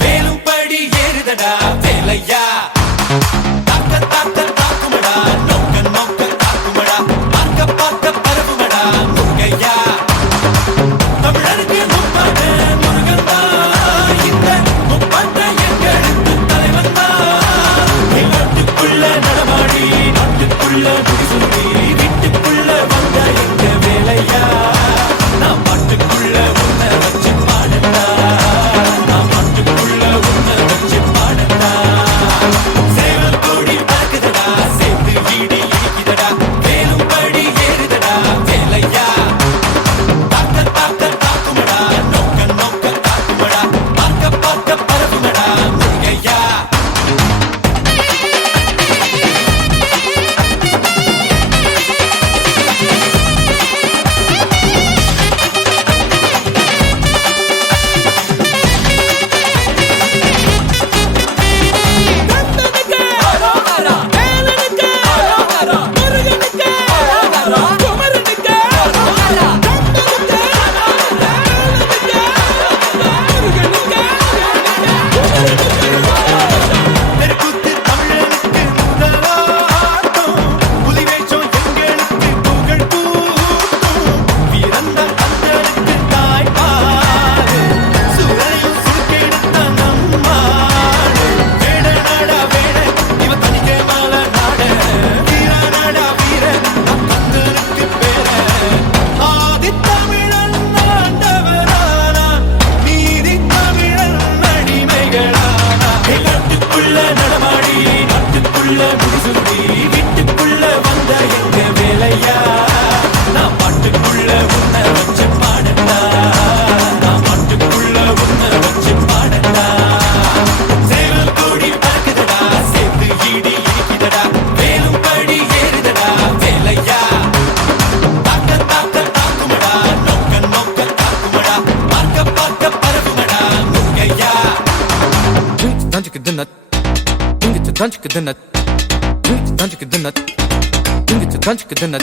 வேலும் படி ஏறுதடா வேலையா தாக்க தாக்க தாக்குமடா நோக்க நோக்க தாக்குமடா பார்க்க பார்க்க பரவுமடா முருகையா தமிழருக்கு முப்பாட்ட முருகன் தான் இந்த முப்பாட்ட எங்களுக்கு தலைவன் தான் நாட்டுக்குள்ள நடமாடி நாட்டுக்குள்ள முடிசூடி வீட்டுக்குள்ள வந்த எங்க வேலையா நான் பாட்டுக்குள்ள உன்னை வச்சு பாடட்டா வீட்டுக்குள்ள வந்த எங்க வேலையா நான் பாட்டுக்குள்ள உன்னை வச்சு பாடட்டா நான் பாட்டுக்குள்ள உன்னை வச்சு பாடட்டா சேவல் கூடி பறக்குதடா சேர்த்து ஈடி இடிக்குதடா வேலும் படி ஏறுதடா வேலையா தாக்க தாக்க தாக்குமடா நோக்க நோக்க தாக்குமடா பார்க்க பார்க்க பரவுமடா முருகையா Tanjik the nut, tanjik the nut, tanjik the nut.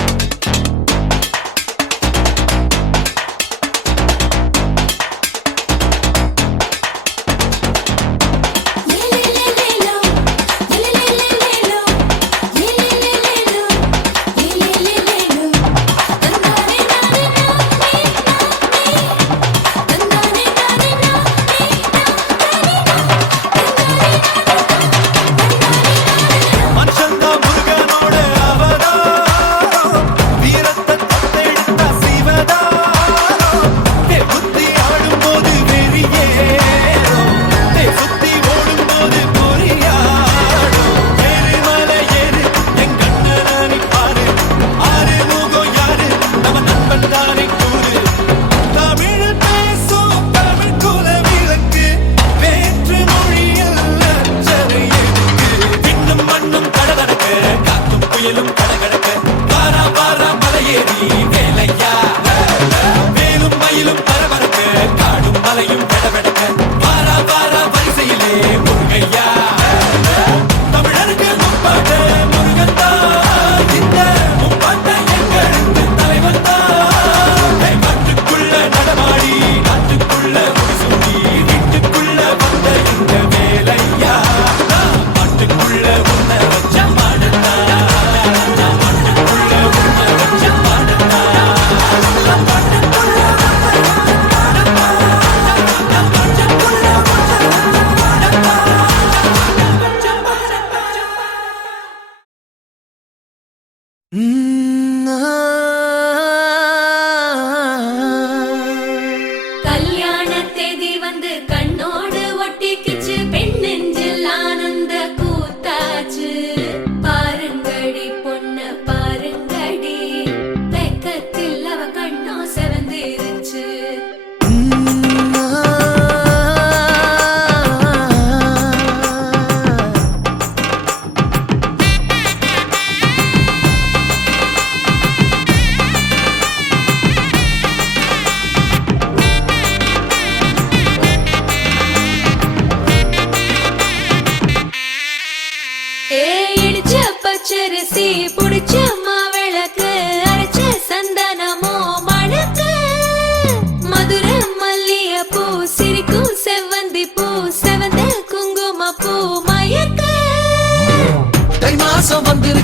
பாருங்கடி பொண்ண பாருங்கடி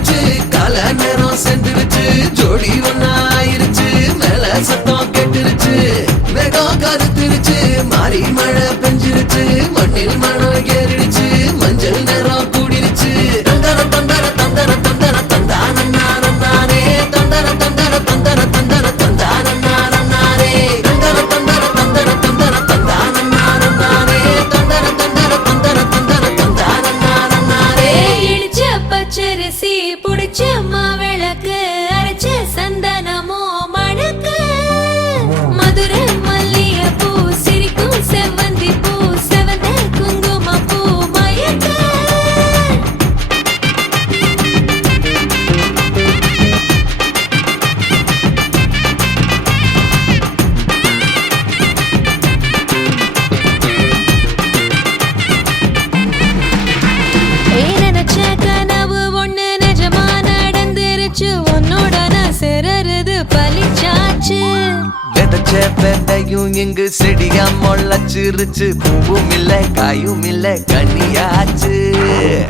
வந்துருச்சு கால நேரம் சென்றுருச்சு ஜோடி ஒன்னா ஆயிருச்சு மேல சத்தம் கேட்டுருச்சு மேகம் கருத்துருச்சு மாறி மழை பெஞ்சிருச்சு மண்ணில் மணம் ஏறிடுச்சு மஞ்சள் நேரம் கூடிருச்சு தந்தர தந்தர தந்தர தந்தர தந்தானே தந்தர தந்தர தந்தர தந்தர தந்தானே தந்தர தந்தர தந்தர தந்தர தந்தானே தந்தர தந்தர தந்தர தந்தர தந்தானே இடிச்ச பச்சரிசி புடிச்ச மாவிளக்கு அரைச்ச சந்தனமோ மணக்கு மதுரை மல்லிகை பூ சிரிக்கும் செவ்வந்தி பூ செவந்த குங்கும பூ மயக்க நினைச்ச கனவு ஒண்ணு நிஜமா நடந்துருச்சு உன்னோட நான் சிறருது பலிச்சாச்சு விதைச்ச விதையும் இங்கு செடியா முளைச்சிருச்சு பூவும் இல்ல காயும் இல்ல கனியாச்சு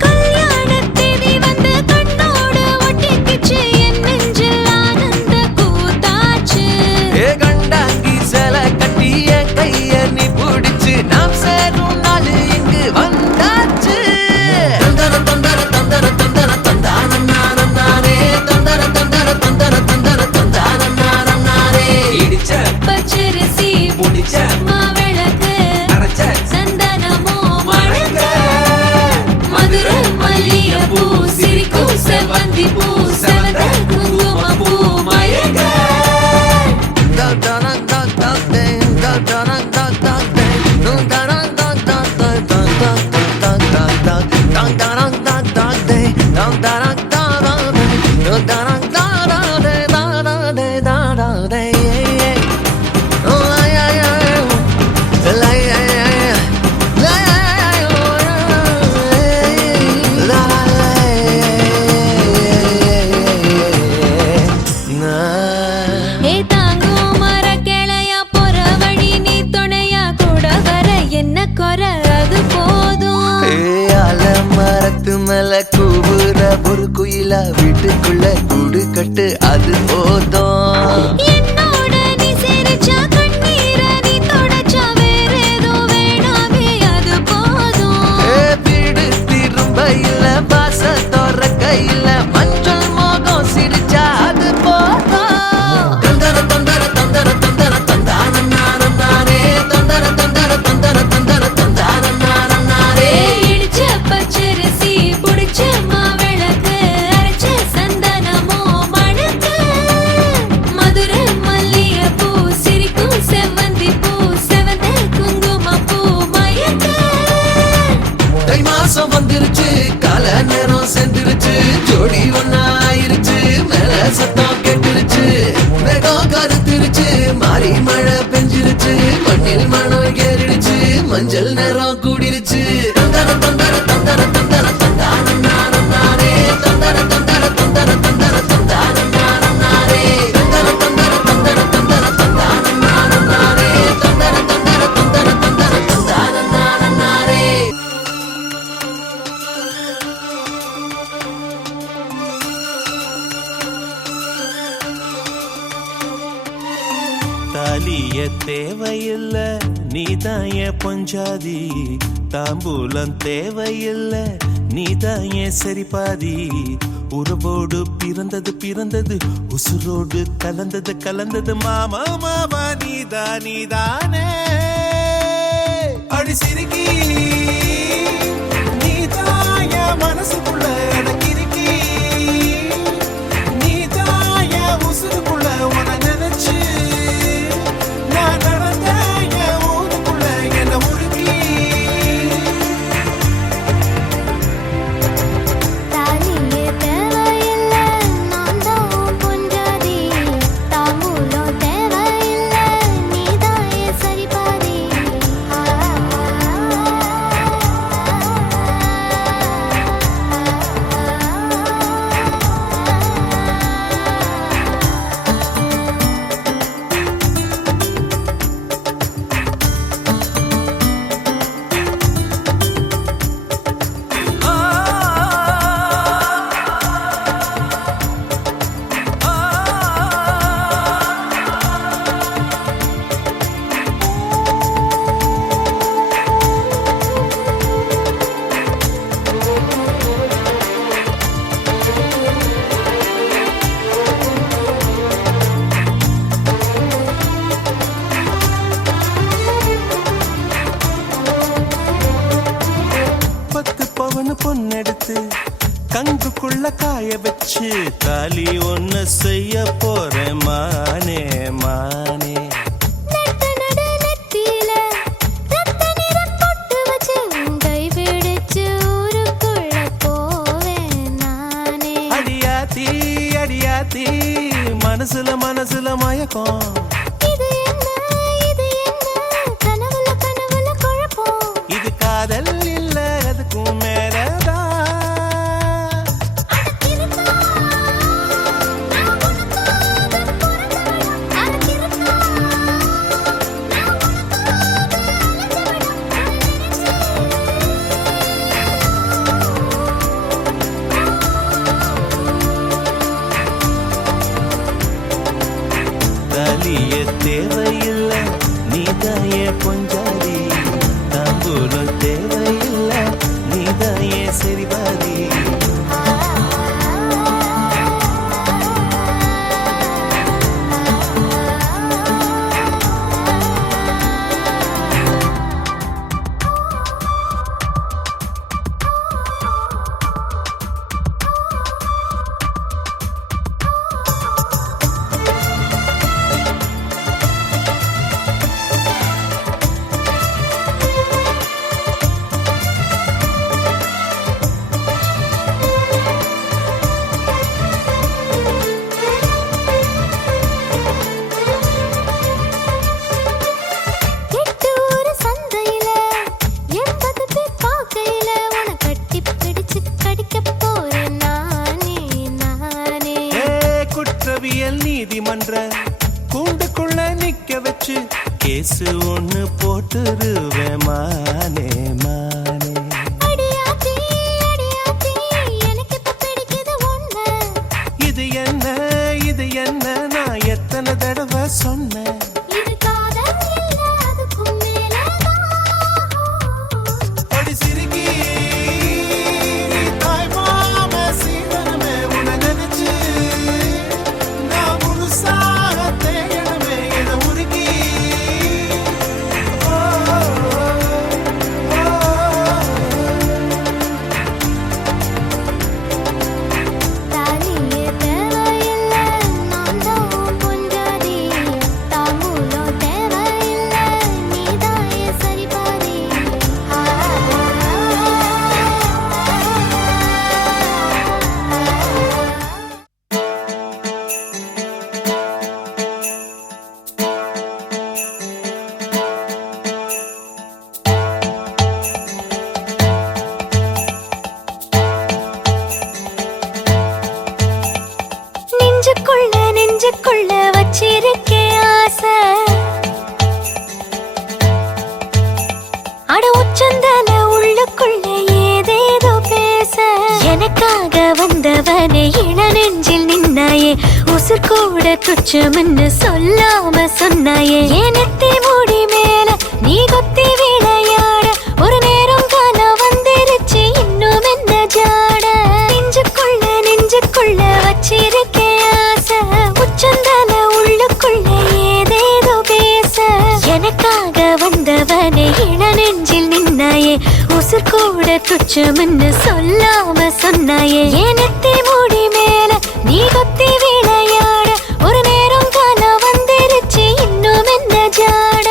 கல்யாணத்தேதி வந்து கண்ணோட ஒட்டிக்கிச்சு என் நெஞ்சில் ஆனந்த கூத்தாச்சு ஏ கண்டாங்கி சில கட்டி என் கைய நீ பிடிச்சு நாம் சேரும் நாள் இங்கு வந்தாச்சு தந்தர தந்தர தந்தர தந்தர தந்தானே தந்தர தந்தர தந்தர தந்தர தந்தானே இடிச்ச பச்சரிசி முடிச்ச மாவிளக்கு அரைச்ச சந்தனமோ மணக்க மதுரை மல்லிகை பூ சிரிக்கும் செவ்வந்தி பூ செவந்த குங்கும பூ மயக்க ஏ தாங்கும் மர கிளையா போற வழி நீ துணையா கூட வர என்ன குறை அது போதும் மரத்து மேல கூவுற ஒரு குயிலா வீட்டுக்குள்ள கூடு கட்டு அது போதும் என்னோட நீ சிரிச்சா கண்ணீர நீ தொடச்சா வேற ஏதோ வேணாமே அது போதும் வீடு திரும்ப இல்ல பாச தோற கையில மஞ்சள் மோகம் சிரிச்சா அது போதும் தந்தர தந்தர தந்தர தந்தர தந்தானே தந்தர தந்தர தந்தர தந்தர தந்தானே இடிச்ச பச்சரிசி புடிச்ச மாவிளக்கு அரைச்ச சந்தனமோ மணக்க மதுரை மல்லிகை பூ சிரிக்கும் செவ்வந்தி பூ செவந்த குங்கும பூ மயக்க தை மாசம் வந்துருச்சு கால நேரம் சென்றுருச்சு ஜோடி ஒன்னா ஆயிருச்சு மேல சத்தம் கேட்டுருச்சு மேகம் கருத்துருச்சு மாறி மழை பெஞ்சிருச்சு மண்ணில் மணம் ஏறிடுச்சு மஞ்சள் நேரம் கூடிருச்சு தந்தர தந்தர தந்தர தந்தர தந்தானே தந்தர தந்தர தந்தர தந்தர தந்தானே தந்தர தந்தர தந்தர தந்தர தந்தானே தந்தர தந்தர தந்தர தந்தர தந்தானே தாலிய தேவையில்ல நீதாய பொஞ்சாதி தாம்பூலம் தேவையில்ல நீதாய சரிபாதி உறவோடு பிறந்தது பிறந்தது உசுரோடு கலந்தது கலந்தது மாமா மாமா நீதானே அடி சிரிக்கி நீதாய மனசுக்குள்ள எனக்கு இருக்கி நீதாய உசுருக்குள்ள உன நினைச்சு நான் நடந்த என் ஊருக்குள்ள என்ன உருக்கி தாலியே தேவையில்ல நான் தான் பொஞ்சாதி தாம்பூலம் தேவையில்ல நீதாயே சரிபாதி ஒன்னு செய்ய போறேன் மானே மானே. நட்ட நட நெத்தியில ரத்த நிறம் பொட்டு வச்சு உன் கை பிடிச்சு ஊருக்குள்ள போவேன் நானே. அடியாத்தி அடியாத்தி மனசுல மனசுல மயக்கம். இது என்ன கனவுல கனவுல குழப்பம். இது காதல் இல்ல அதுக்கும் மேலதான். தாலிய தேவையில்லை நீதாயே பொஞ்சாதி. தாம்பூலம் தேவையில்லை நீதாயே சரிபாதி. எட்டூர் சந்தையில 80 பேர் பார்க்கையில உன்னை கட்டி பிடிச்சு கடிக்க போறேன் நானே நானே. குற்றவியல் நீதிமன்ற கூண்டுக்குள்ள நிக்க வச்சு கேசு ஒண்ணு போட்டுருவேன் மானே மானே. அடியாத்தி எனக்கு இப்ப பிடிக்குது ஒண்ணு. இது என்ன நான் எத்தனை தடவை சொன்னேன். இது காதல் இல்ல அதுக்கும் மேலதான். அடி சிறுகி தாய் மாம சீதனமே உன்னை நினைச்சு நான் முழுசாக தேயணுமே என உருகி. ஓ, ஓ, தாலியே தேவையில்ல நான் தான் பொஞ்சாதி. தாம்பூலம் தேவையில்ல நீதாயே சரிபாதி. நெஞ்சுக்குள்ள வச்சிருக்கேன் ஆசை. அட உச்சந்தல உள்ளுக்குள்ள ஏதேதோ பேச. எனக்காக வந்தவனே இள நெஞ்சில் நின்னாயே. உசுர் கூட துச்சம்னு சொல்லாம சொன்னாயே. ஏனத்தே மூடி மேல நீ கொத்தி விளையாட ஒரு நேரம் காலம் வந்துருச்சு இன்னும் என்ன ஜாட. நெஞ்சுக்குள்ள வச்சிருக்கேன் ஆசை. உச்சந்தல உள்ளுக்குள்ள ஏதேதோ பேச. எனக்காக வந்தவனே இள நெஞ்சில் நின்னாயே. உசுர் கூட துச்சம்னு சொல்லாம சொன்னாயே. ஏனத்தே மூடி மேல நீ கொத்தி விளையாட ஒரு நேரம் காலம் வந்துருச்சு இன்னும் என்ன ஜாட.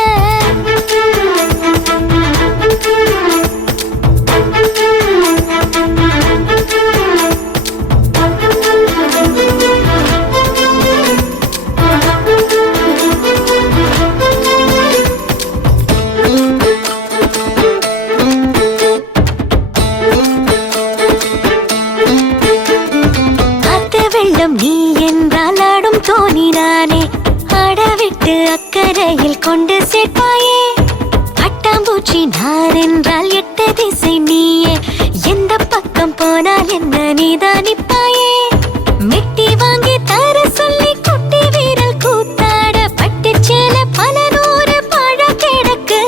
அக்கறையில் கொண்டு சேர்ப்பாயே. பட்டாம்பூச்சி நான் என்றால் 8 திசை நீயே. எந்த பக்கம் போனால் என்ன நீதான் நிப்பாயே. மெட்டி வாங்கி தர சொல்லி குட்டி வீரல் கூத்தாட பட்டு சேல பல 100 பழ கிடக்கு.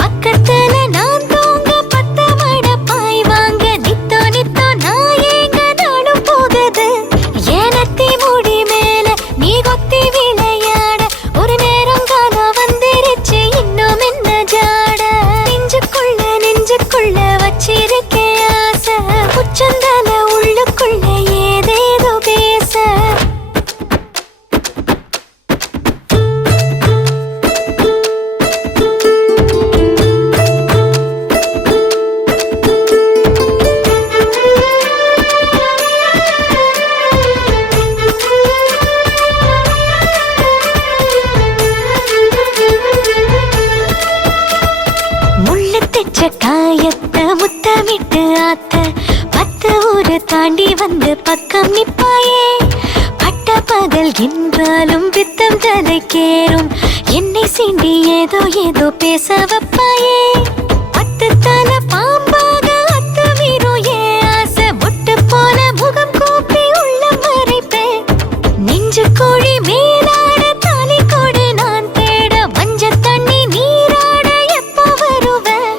பக்கத்துல நான் தூங்க 10 மட பாய் வாங்க நித்தோ நான் ஏங்க நானும் போகுது. ஏனத்தி முடி மேல நீ கொத்தி விளையாட ஒரு நேரம் காலம் வந்துருச்சு இன்னும் என்ன ஜாட. நெஞ்சுக்குள்ள வச்சிருக்கேன் ஆசை. உச்சந்தல உள்ளுக்குள்ள தாண்டி வந்து பக்கம் நிப்பாயே பட்ட பகல் என்றாலும் பித்தம் தலைக்கேறும் என்னை சீண்டி ஏதோ ஏதோ பேச வைப்பாயே பத்து தல பாம்பாக அத்துமீறும் ஏன் ஆசை முட்டு போல முகம் கூப்பி உள்ள மறைப்பேன் நெஞ்சு கோழி மேலாட தாலி கோடு நான் தேட மஞ்ச தண்ணி நீராட எப்போ வருவேன்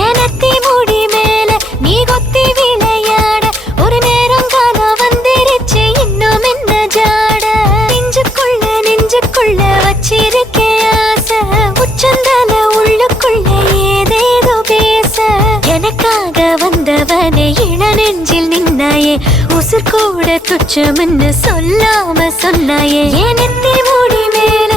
ஏனத்தி முடி மேல நீ கொத்தி விளையாட ஒரு நேரம் காலம் வந்திருச்சு இன்னும் என்ன ஜாட நெஞ்சுக்குள்ள வச்சிருக்கேன் ஆசை உச்சந்தல உள்ளுக்குள்ள ஏதேதோ பேச எனக்காக வந்தவனே இள நெஞ்சில் நின்னாயே உசுர் கூட துச்சம்னு சொல்லாம சொன்னாயே ஏனத்தி முடி மேல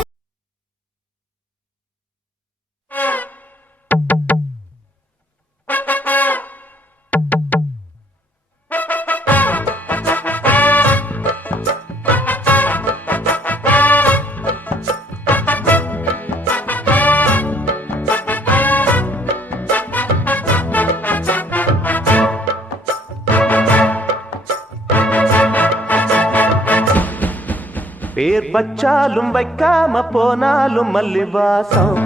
பேர் வச்சாலும் வைக்காம போனாலும் மல்லிவாசம்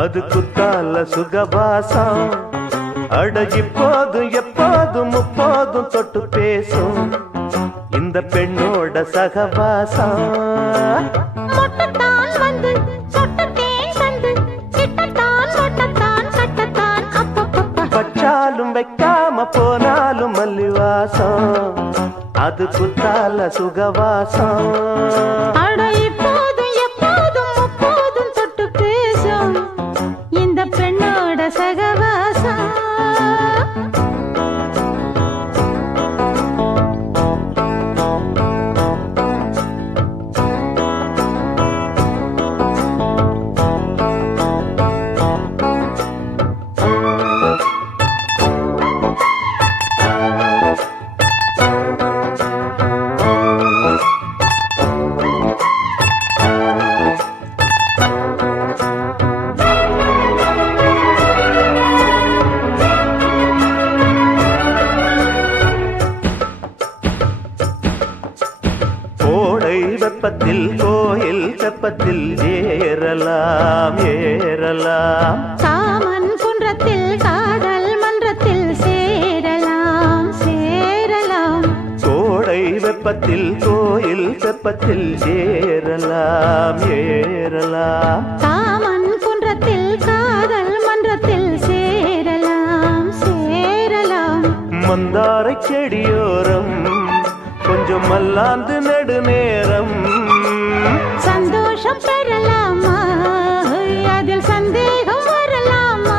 அது குத்தால சுகவாசம் அட இப்போதும் எப்போதும் முப்போதும் தொட்டு பேசும் இந்த பெண்ணோட சகவாசம் வச்சாலும் வைக்காம போனாலும் மல்லிவாசம் அது குத்தால சுகவாசம் அட இப்போதும் எப்போதும் முப்போதும் தொட்டு பேசும் இந்த பெண்ணோட சகவாசம் வெப்பத்தில் கோயில் தெப்பத்தில் ஏறலாம் ஏறலாம் காமன் குன்றத்தில் காதல் மன்றத்தில் சேரலாம் சேரலாம் கோடை வெப்பத்தில் கோயில் தெப்பத்தில் ஏறலாம் ஏறலாம் காமன் குன்றத்தில் காதல் மன்றத்தில் சேரலாம் சேரலாம் மந்தாரை செடியோரம் கொஞ்சம் மல்லாந்து நெடுநேரம் சந்தோஷம் பெறலாமா அதில் சந்தேகம் வரலாமா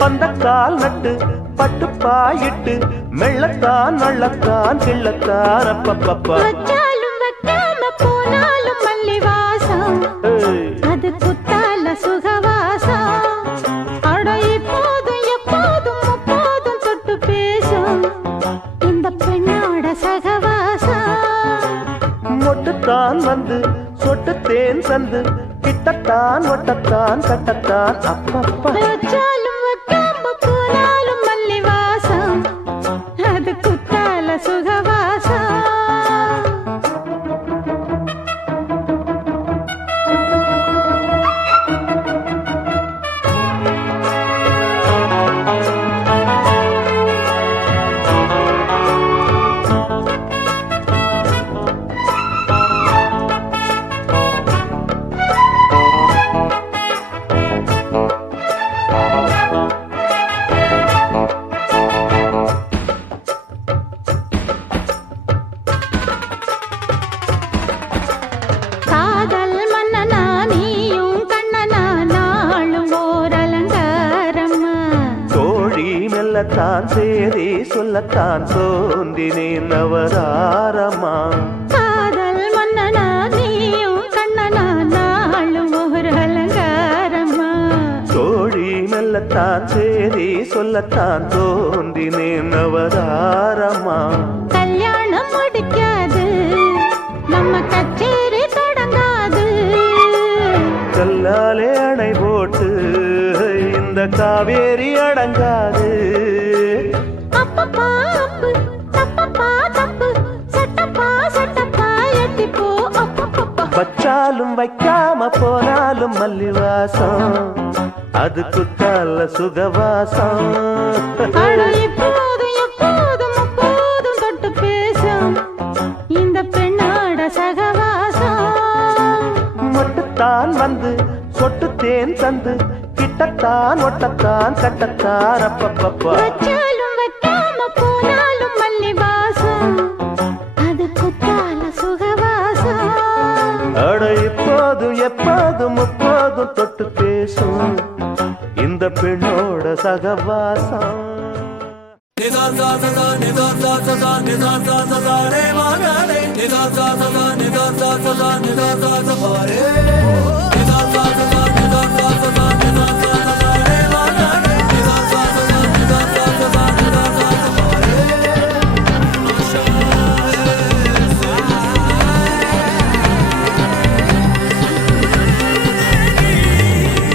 பந்தக்கால் நட்டு பட்டுப்பாயிட்டு மெள்ளத்தான் நள்ளத்தான் கிள்ளத்தான் அப்பப்பப்பா வச்சாலும் வைக்காம போனாலும் மல்லிவாசம் அது குத்தால சுகவாசம் அட இப்போதும் எப்போதும் முப்போதும் தொட்டு பேசும் இந்த பெண்ணோட சகவாசம் மொட்டுத்தான் வந்து சொட்டு தேன் தந்து கிட்டத்தான் ஒட்டத்தான் கட்டத்தான் அப்பப்பா வச்சாலும் வைக்காம போனாலும் மல்லிவாசம் அது குத்தால சுகவாசம் காதல் மன்னனா நீயும் கண்ணனா நாளும் ஓர் அலங்காரம்மா தோழி மெல்லத்தான் சேரி சொல்லத்தான் தோன்றினேன் அவதாரமா காதல் மன்னனா நீயும் கண்ணனா நாளும் ஓர் அலங்காரம்மா தோழி மெல்லத்தான் சேரி சொல்லத்தான் தோன்றினேன் அவதாரமா கல்யாணம் முடிக்காது நம்ம கச்சேரி தொடங்காது கல்லாலே அணை போட்டு இந்த காவேரி அடங்காது அப்பப்பா அப்பு வச்சாலும் வைக்காம போனாலும் மல்லிவாசம் அது குத்தால சுகவாசம். அட எப்போதும் எப்போதும் எப்போதும் தொட்டு பேசும் இந்த பெண்ணோட சகவாசம். மொட்டுத்தான் வந்து சொட்டு தேன் தந்து கிட்டத்தான் ஒட்டத்தான் கட்டத்தான் அப்பப்பப்பா. வச்சாலும் வைக்காம போனாலும் மல்லி வாசம் அது குத்தால சுகவாசம். அட இப்போதும் எப்போதும் முப்போதும் தொட்டு பேசும் இந்த பெண்ணோட சகவாசம்.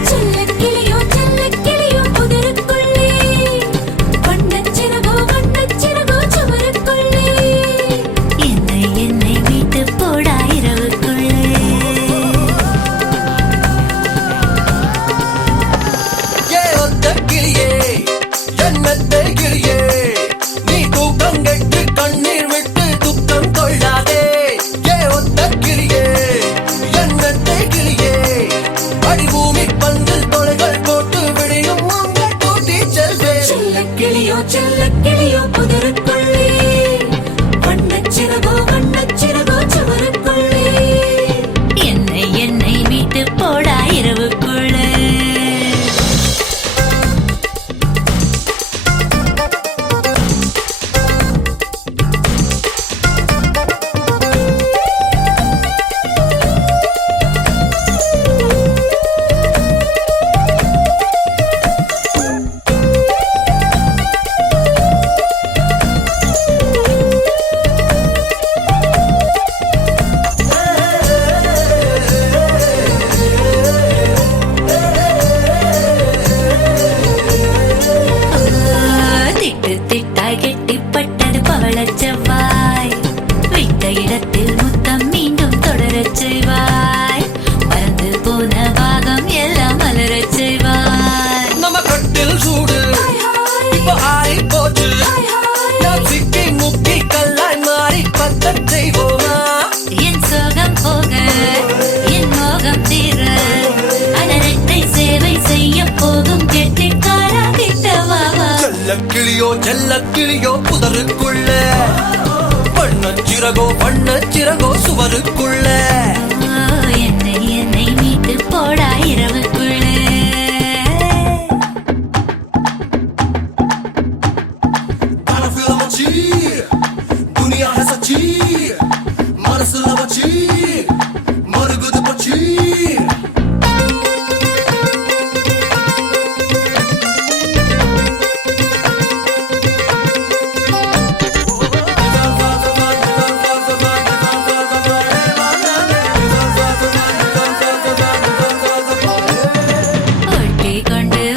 செல்லக்கிளியோ செல்லக்கிளியோ புதருக்குள்ளே வண்ணச்சிறகோ வண்ணச்சிறகோ சுவருக்குள்ளே என்னை என்னை வீட்டு போடா இரவுக்குள்ளே. ஏ ஒத்த கிளியே என்னத்தை கிளியே நீ தூக்கம் கெட்டு கண்ணீர் விட்டு துக்கம் கொள்ளாதே. ஏ ஒத்த கிளியே என்னத்தை கிளியே அடிபூமி பந்து தொலைகள் போட்டு விடியும் உங்கள் கூட்டி செல்வேன். செல்லக்கிளியோ செல்லக்கிளியோ புதருக்குள்ளே வண்ணச்சிறகோ வண்ணச்சிறகோ சுவருக்குள்ளே என்னை என்னை வீட்டு போடா இரவுக்குள்ளே. திட்டு திட்டாய் கெட்டிப்பட்டது பவளச் செவ்வாய் விட்ட இடத்தில் முத்தம் மீண்டும் தொடரச் செய்வாய் மறந்து போன பாகம் எல்லாம் மலரச் செய்வாய். நம்ம கட்டில் சூடு இப்ப ஆறி போச்சு நாம் சிக்கி முக்கி கல்லாய் மாறி பத்தச் செய்வோமா. என் சோகம் போக என் மோகம் தீர அனரட்டை சேவை செய்ய போகும் கெட்டிக்காரா கிட்டவாவா. செல்லக்கிளியோ செல்லக்கிளியோ புதருக்குள்ள வண்ணச்சிறகோ வண்ணச்சிறகோ சுவருக்குள்ள என்னை என்னை மீட்டு போடா இரவுக்குள்ளே. கனவுல வச்சி துனியா है सच्ची மனசுல வச்சி மறுகுது பச்சி.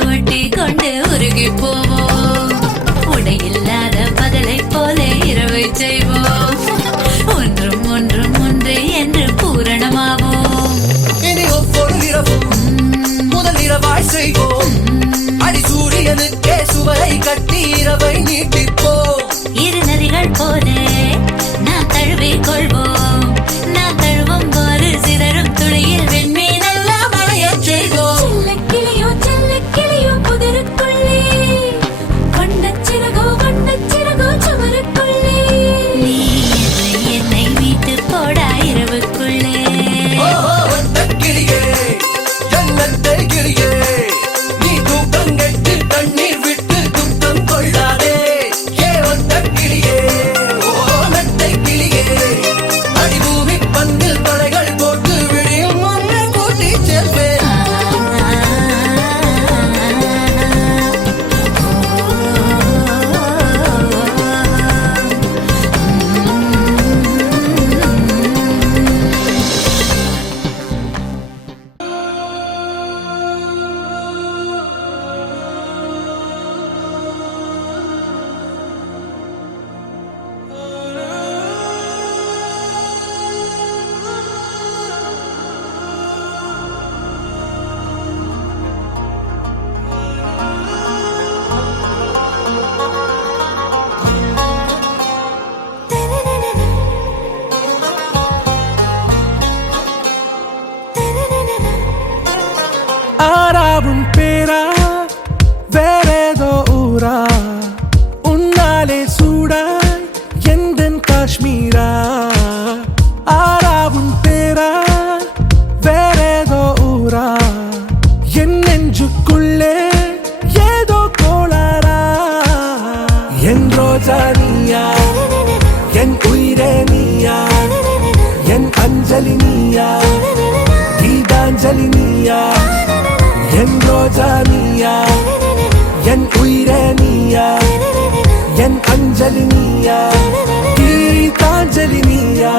ஒட்டி கொண்டு உருகி போவோம் உடையில்லாத பகலை போல இரவை செய்வோம் ஒன்றும் ஒன்றும் ஒன்று என்ன அஞ்சலி நீயா கீதாஞ்சலி நீயா என் ரோஜா நீயா என் உயிரே நீயா என் அஞ்சலி நீயா கீதாஞ்சலி நீயா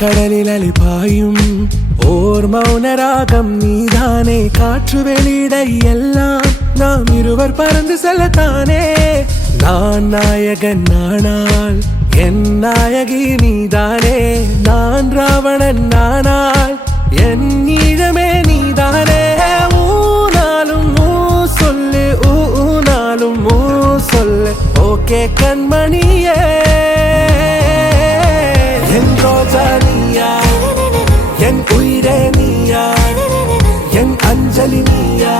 கடலில் அலிபாயும் ஓர் மௌனராகம் நீதானே காற்று வெளியிட எல்லாம் நாம் இருவர் பறந்து செல்லத்தானே நான் நாயகன் நானால் என் நாயகி நீதானே நான் ராவணன் நானால் என் ஈழமே நீதானே ஊனாலும் ஊ சொல்லு ஊனாலும் ஊ சொல்லு ஓகே கண்மணியே என் ரோஜா நீயா என் உயிரே நீயா என் அஞ்சலி நீயா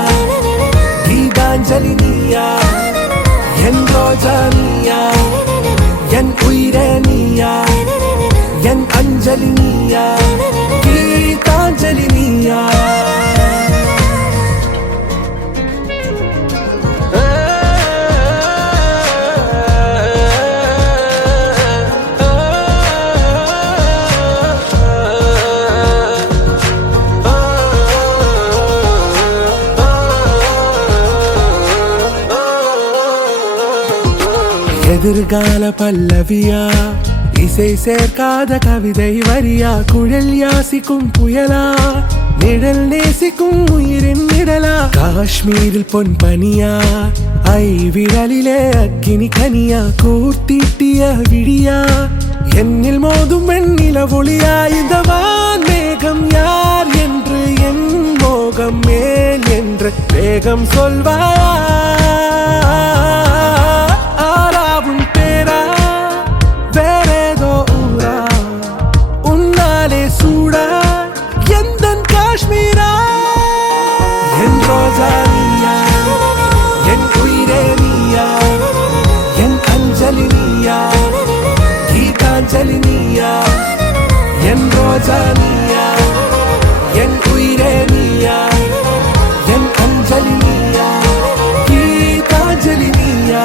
கீதாஞ்சலி நீயா என் ரோஜா நீயா என் உயிரே நீயா என் அஞ்சலி நீயா கீதாஞ்சலி நீயா எதிர்கால பல்லவியா இசை சேர்க்காத கவிதை வரியா குழல் யாசிக்கும் புயலா நிழல் நேசிக்கும் உயிரின் நிழலா காஷ்மீரில் பொன் பனியா ஐ விரலிலே அக்கினி கனியா கூர்த்தீட்டிய விழியா என்னில் மோதும் வெண்ணில ஒளியா இந்த வான் மேகம் யார் என்று என் மோகம் மேல் என்று வேகம் சொல்வாயா ஆராவும் பேரா வேறேதோ ஊரா உன்னாலே சூடா எந்தன் காஷ்மீரா என் ரோஜா நீயா என் உயிரே நீயா என் அஞ்சலி நீயா கீதாஞ்சலி நீயா என் ரோஜா நீயா என் உயிரே நீயா என் அஞ்சலி நீயா கீதாஞ்சலி நீயா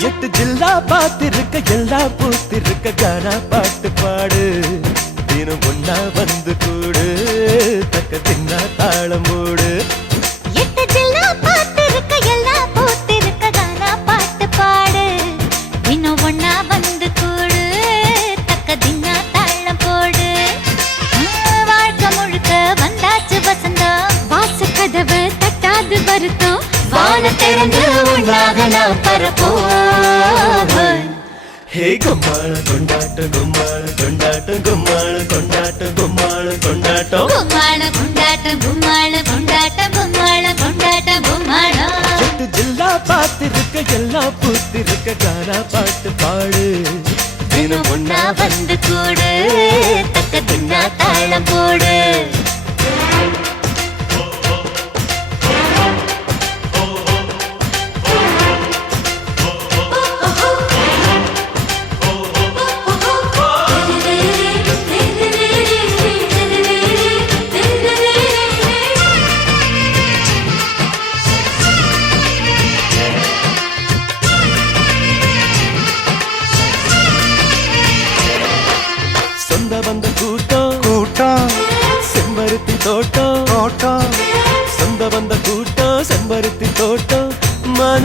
எட்டு ஜில்லா பாத்திருக்க எல்லாம் பூத்திருக்க கானா பாட்டு பாடு தினம் ஒன்னா வந்து கூடு தக்க தின்னா தாளம் போடு எட்டு ஜில்லா பாத்திருக்க எல்லாம் பூத்திருக்க கானா பாட்டு பாடு தினம் ஒன்னா வந்து கூடு தக்க தின்னா தாளம் போடு வாழ்க்கை முழுக்க வந்தாச்சு வசந்தம் வாச கதவு தட்டாது வருத்தம் வான திறந்து உண்டாக நாம் பரப்போம் ஹே கும்மாள கொண்டாட்டம் கும்மாள கொண்டாட்டம் கும்மாள கொண்டாட்டம் கும்மாள கொண்டாட்டம் கும்மாள கொண்டாட்டம் கும்மாள கொண்டாட்டம் கும்மாள கொண்டாட்டம் கும்மாளம் எட்டு ஜில்லா பாத்திருக்க எல்லாம் பூத்திருக்க கானா பாட்டு பாடு தினம் ஒன்னா வந்து கூடு தக்க தின்னா தாளம் போடு சொந்த வந்த கூட்டம் கூட்டம் செம்பருத்தி தோட்டம் தோட்டம் சொந்த வந்த கூட்டம் செம்பருத்தி தோட்டம் மன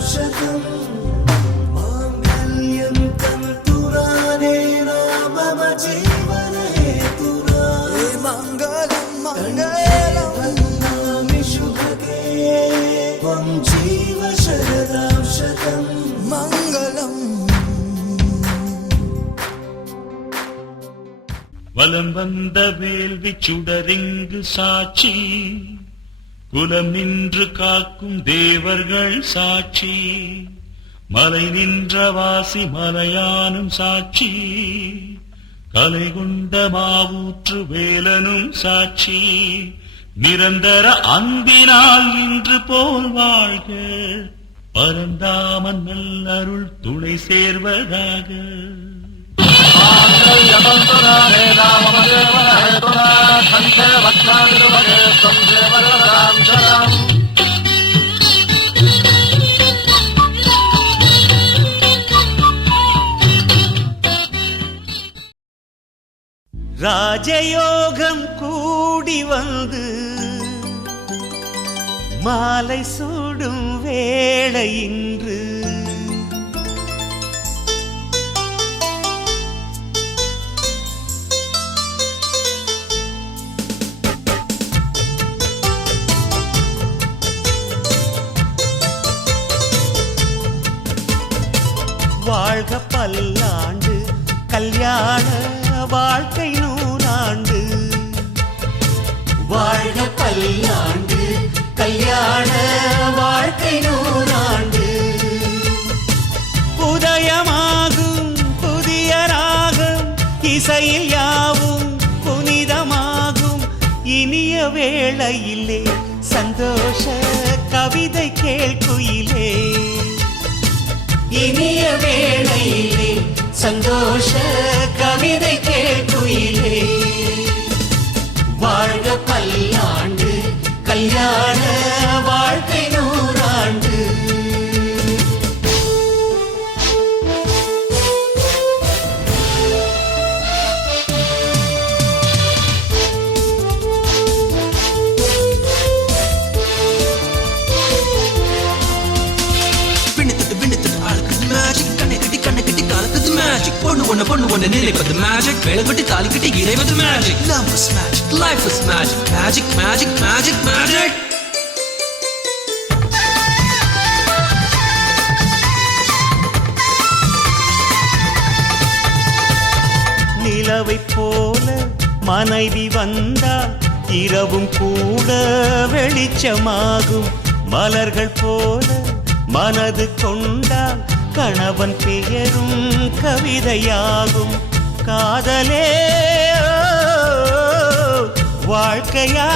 शतम् माङ्गल्यं तन्तुराने मम जीवनहेतुना मङ्गलं मङ्गलं वन्दामि शुभगे त्वं जीव शरदां शतम् मङ्गलम् வலம் வந்த வேள்வி சுடரிங்கு சாட்சி குலம் நின்று காக்கும் தேவர்கள் சாட்சி மலை நின்ற வாசி மலையானும் சாட்சி கலை கொண்ட மாவூற்று வேலனும் சாட்சி நிரந்தர அன்பினால் இன்று போல் வாழ்க பரந்தாமன் நல்லருள் துணை சேர்வதாக ராஜயோகம் கூடி வந்து மாலை சூடும் வேளை இன்று வாழ்க பல்லாண்டு கல்யாண வாழ்க்கை நூறாண்டு வாழ்க பல்லாண்டு கல்யாண வாழ்க்கை நூறாண்டு உதயமாகும் புதிய ராகம் இசையில் யாவும் புனிதமாகும் இனிய வேளையிலே சந்தோஷ கவிதை கேள்குயிலே இனிய வேளையிலே சந்தோஷ கவிதை கேள்குயிலே வாழ்க பல்லாண்டு கல்யாண வாழ்க்கை நூறாண்டு பொண்ணு ஒண்ணு நினைப்பது மேஜிக் வேலைப்பட்டு தாலி கட்டி இறைவது magic love is magic life is magic magic magic magic magic நிலவை போல மனைவி வந்தால் இரவும் கூட வெளிச்சமாகும் மலர்கள் போல மனது கொண்டால் கணவன் பெயரும் கவிதையாகும் காதலே வாழ்க்கையா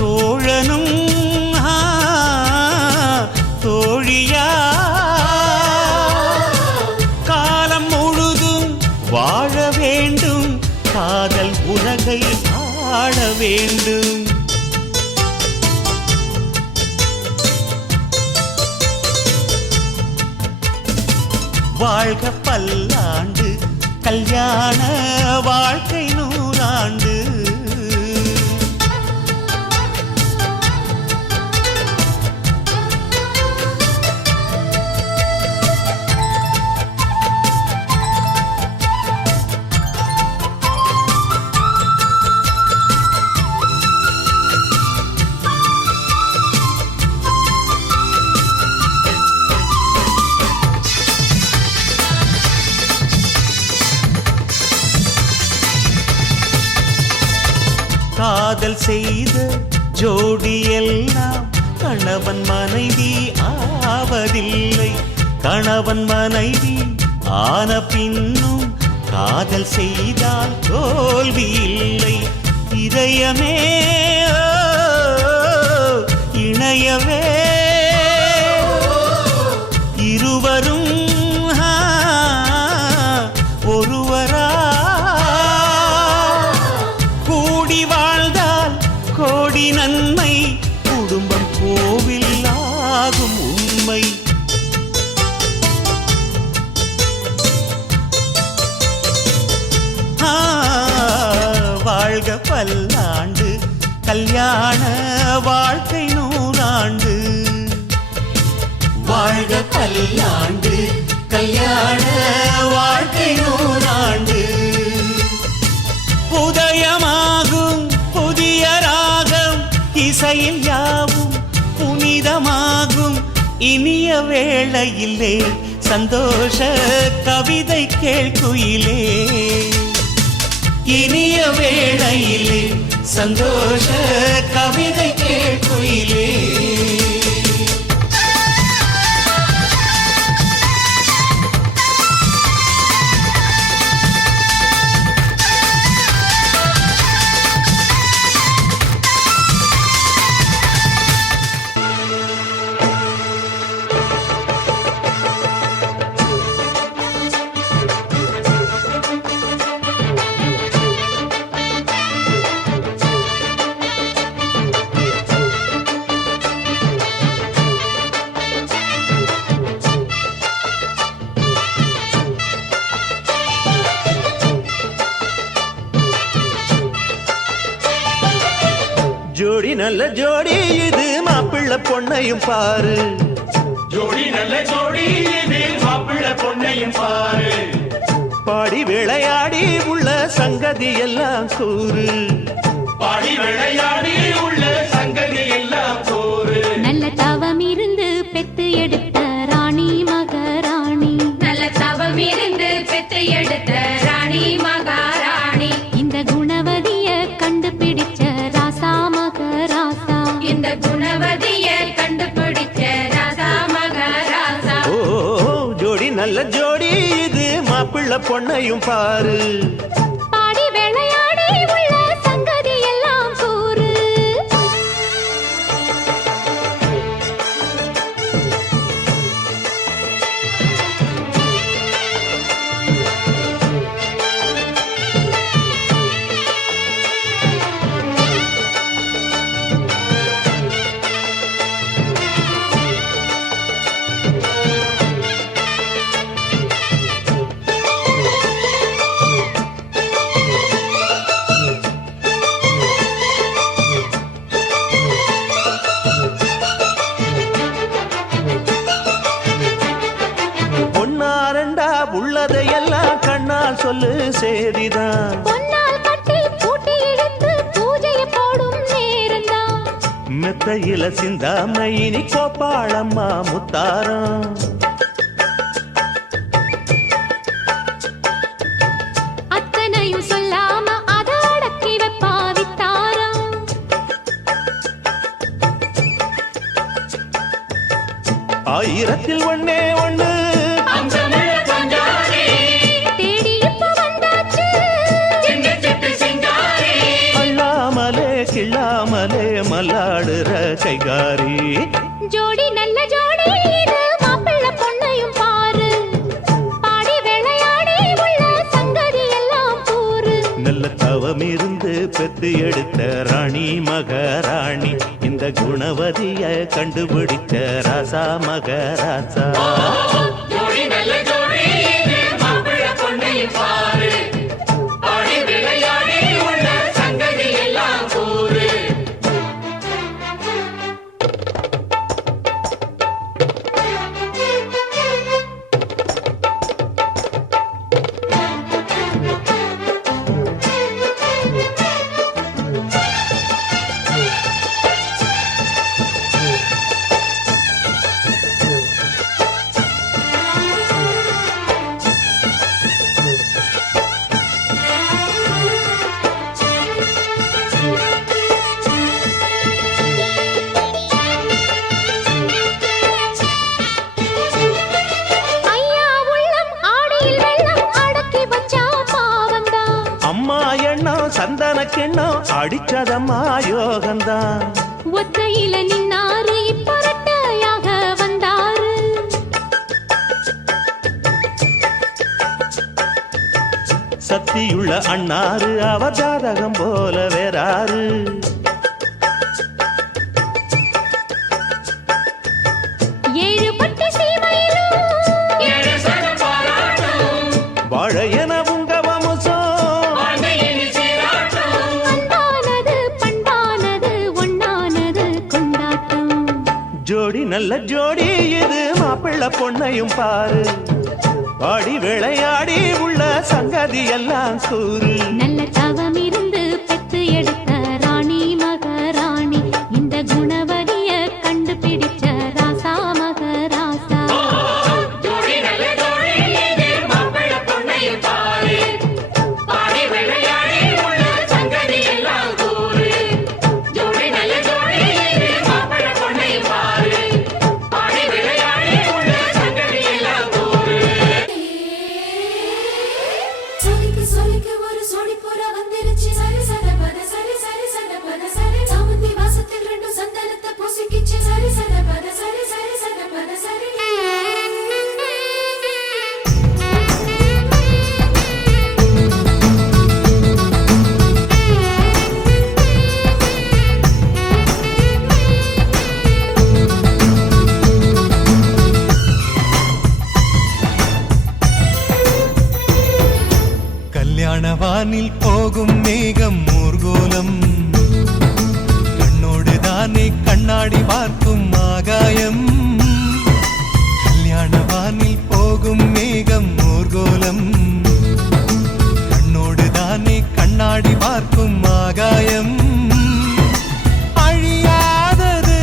தோழனும் தோழியா காலம் முழுதும் வாழ வேண்டும் காதல் உலகை ஆள வேண்டும் வாழ்க பல்லாண்டு கல்யாண வாழ்க்கை நூறாண்டு காதல் செய்த ஜோடி எல்லாம் கணவன் மனைவி ஆவதில்லை கணவன் மனைவி ஆன பின்னும் காதல் செய்தால் தோல்வி இல்லை இதயமே இணையவே இருவரும் ஒருவரா கூடி வாழ்ந்தால் கோடி நன்மை குடும்பம் கோவில் ஆகும் உண்மை வாழ்க பல்லாண்டு கல்யாண வாழ்க்கை நூறாண்டு இனிய வேளையிலே சந்தோஷ கவிதை கேள்குயிலே இனிய வேளையிலே சந்தோஷ கவிதை கேள்குயிலே ஜோடி நல்ல ஜோடி இது மாப்பிள்ளை பொண்ணையும் பாரு ஜோடி நல்ல ஜோடி இது மாப்பிள்ளை பொண்ணையும் பாரு பாடி விளையாடி உள்ள சங்கதி எல்லாம் கூறு பாடி விளையாடி உள்ள சங்கதி எல்லாம் கூறு நல்ல தவம் இருந்து பெத்து எடுத்த ராணி மகாராணி நல்ல தவம் இருந்து பெத்து எடுத்த ராணி மகாராணி இந்த குணவதிய கண்டுபிடிச்ச ராசா மகராசா இந்த குணவதிய கண்டுபிடிச்ச ராசா மகாராசா ஓ ஜோடி நல்ல ஜோடி இது மாப்பிள்ளை பொண்ணையும் பாரு பாடி விளையாடி உள்ள சங்கதி எல்லாம் கூறு பொன்னாரண்டா உள்ளதையெல்லாம் கண்ணால் சொல்லு சேதிதான் பொன்னால் கட்டி பூட்டி இழுத்து பூஜையை போடும் நேரம்தான் மெத்தையில சிந்தாம இனி கோப்பாளம்மா முத்தாரம் அத்தனையும் சொல்லாம அத அடக்கி வைப்பா வித்தாரம் ஆயிரத்தில் ஒண்ணே ஒண்ணு தேடி இப்ப வந்தாச்சு அள்ளாமலே கிள்ளாமலே மல்லாடுற கைகாரி ஜோடி நல்ல ஜோடி இது மாப்பிள்ளை பொண்ணையும் பாரு பாடி விளையாடி உள்ள சங்கதி எல்லாம் கூறு நல்ல தவம் இருந்து பெத்து எடுத்த ராணி மகாராணி இந்த குணவதிய கண்டுபிடிச்ச ராசா மகராசா ஜோடி நல்ல ஜோடி இது மாப்பிள்ளை பொண்ணையும் பாரு பாடி விளையாடி உள்ள சங்கதி எல்லாம் கூறு ஐயா உள்ளம் ஆடியில் வெள்ளம் அடக்கி வச்சா பாவம்தான் அம்மா எண்ணம் சந்தன கிண்ணம் அடிச்சதம்மா யோகந்தான் ஒத்தையில நின்னாரு இப்ப ரெட்டையாக வந்தாரு சக்தியுள்ள அண்ணாரு அவ ஜாதகம் போல வேறாரு ஏழு பட்டு சீமையிலும் வாழையன உங்க வம்சம் அன்பானது பண்பானது ஒண்ணானது கொண்டாட்டம் ஜோடி நல்ல ஜோடி இது மாப்பிள்ளை பொண்ணையும் பாரு பாடி விளையாடி உள்ள சங்கதி எல்லாம் கூறு நல்ல தவம் இருந்து பெத்து எடுத்த ராணி மகாராணி இந்த குணவதிய கண்டுபிடிச்ச ராசா மகாராணி வானில் போகும் மேகம் ஊர்கோலம் கண்ணோடு தானே கண்ணாடி பார்க்கும் ஆகாயம் கல்யாண வானில் போகும் மேகம் ஊர்கோலம் கண்ணோடு தானே கண்ணாடி பார்க்கும் ஆகாயம் அழியாதது